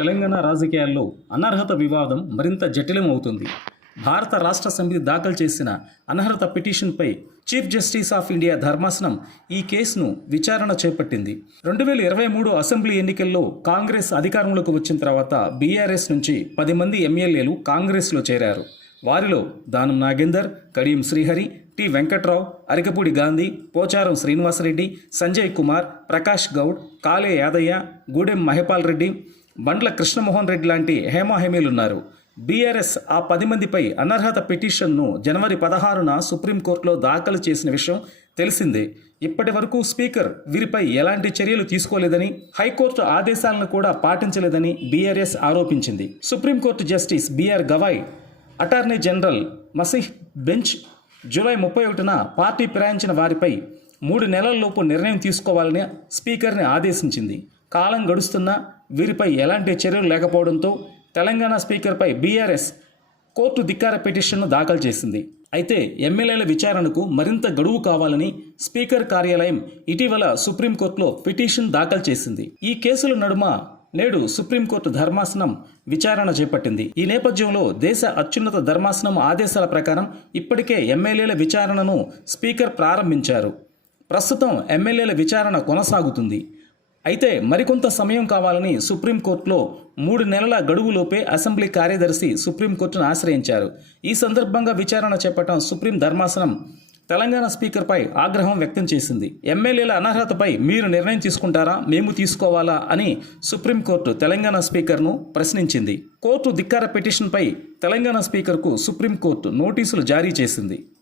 తెలంగాణ రాజకీయాల్లో అనర్హత వివాదం మరింత జటిలమవుతుంది. భారత రాష్ట్ర సమితి దాఖలు చేసిన అనర్హత పిటిషన్పై చీఫ్ జస్టిస్ ఆఫ్ ఇండియా ధర్మాసనం ఈ కేసును విచారణ చేపట్టింది. రెండు వేల ఇరవై మూడు అసెంబ్లీ ఎన్నికల్లో కాంగ్రెస్ అధికారంలోకి వచ్చిన తర్వాత బీఆర్ఎస్ నుంచి పది మంది ఎమ్మెల్యేలు కాంగ్రెస్లో చేరారు. వారిలో దానం నాగేందర్ కడియం శ్రీహరి టి వెంకట్రావు అరికపూడి గాంధీ పోచారం శ్రీనివాసరెడ్డి సంజయ్ కుమార్ ప్రకాష్ గౌడ్ కాలే యాదయ్య గూడెం మహేపాల్ రెడ్డి బండ్ల కృష్ణమోహన్ రెడ్డి లాంటి హేమాహేమీలున్నారు. బీఆర్ఎస్ ఆ పది మందిపై అనర్హత పిటిషన్ను జనవరి పదహారున సుప్రీంకోర్టులో దాఖలు చేసిన విషయం తెలిసిందే. ఇప్పటి వరకు స్పీకర్ వీరిపై ఎలాంటి చర్యలు తీసుకోలేదని హైకోర్టు ఆదేశాలను కూడా పాటించలేదని బీఆర్ఎస్ ఆరోపించింది. Supreme court justice BR Gavai attorney general Masih bench July ముప్పై ఒకటిన పార్టీ ఫిరాయించిన వారిపై మూడు నెలల్లోపు నిర్ణయం తీసుకోవాలని స్పీకర్ని ఆదేశించింది. కాలం గడుస్తున్నా వీరిపై ఎలాంటి చర్యలు లేకపోవడంతో తెలంగాణ స్పీకర్పై బీఆర్ఎస్ కోర్టు ధిక్కార పిటిషన్ను దాఖలు చేసింది. అయితే ఎమ్మెల్యేల విచారణకు మరింత గడువు కావాలని స్పీకర్ కార్యాలయం ఇటీవల సుప్రీంకోర్టులో పిటిషన్ దాఖలు చేసింది. ఈ కేసుల నడుమ నేడు సుప్రీంకోర్టు ధర్మాసనం విచారణ చేపట్టింది. ఈ నేపథ్యంలో దేశ అత్యున్నత ధర్మాసనం ఆదేశాల ప్రకారం ఇప్పటికే ఎమ్మెల్యేల విచారణను స్పీకర్ ప్రారంభించారు. ప్రస్తుతం ఎమ్మెల్యేల విచారణ కొనసాగుతుంది. అయితే మరికొంత సమయం కావాలని సుప్రీంకోర్టులో మూడు నెలల గడువులోపే అసెంబ్లీ కార్యదర్శి సుప్రీంకోర్టును ఆశ్రయించారు. ఈ సందర్భంగా విచారణ చేపట్టడం సుప్రీం ధర్మాసనం తెలంగాణ స్పీకర్పై ఆగ్రహం వ్యక్తం చేసింది. ఎమ్మెల్యేల అనర్హతపై మీరు నిర్ణయం తీసుకుంటారా? మేము తీసుకోవాలా? అని సుప్రీంకోర్టు తెలంగాణ స్పీకర్ను ప్రశ్నించింది. కోర్టు ధిక్కార పిటిషన్పై తెలంగాణ స్పీకర్కు సుప్రీంకోర్టు నోటీసులు జారీ చేసింది.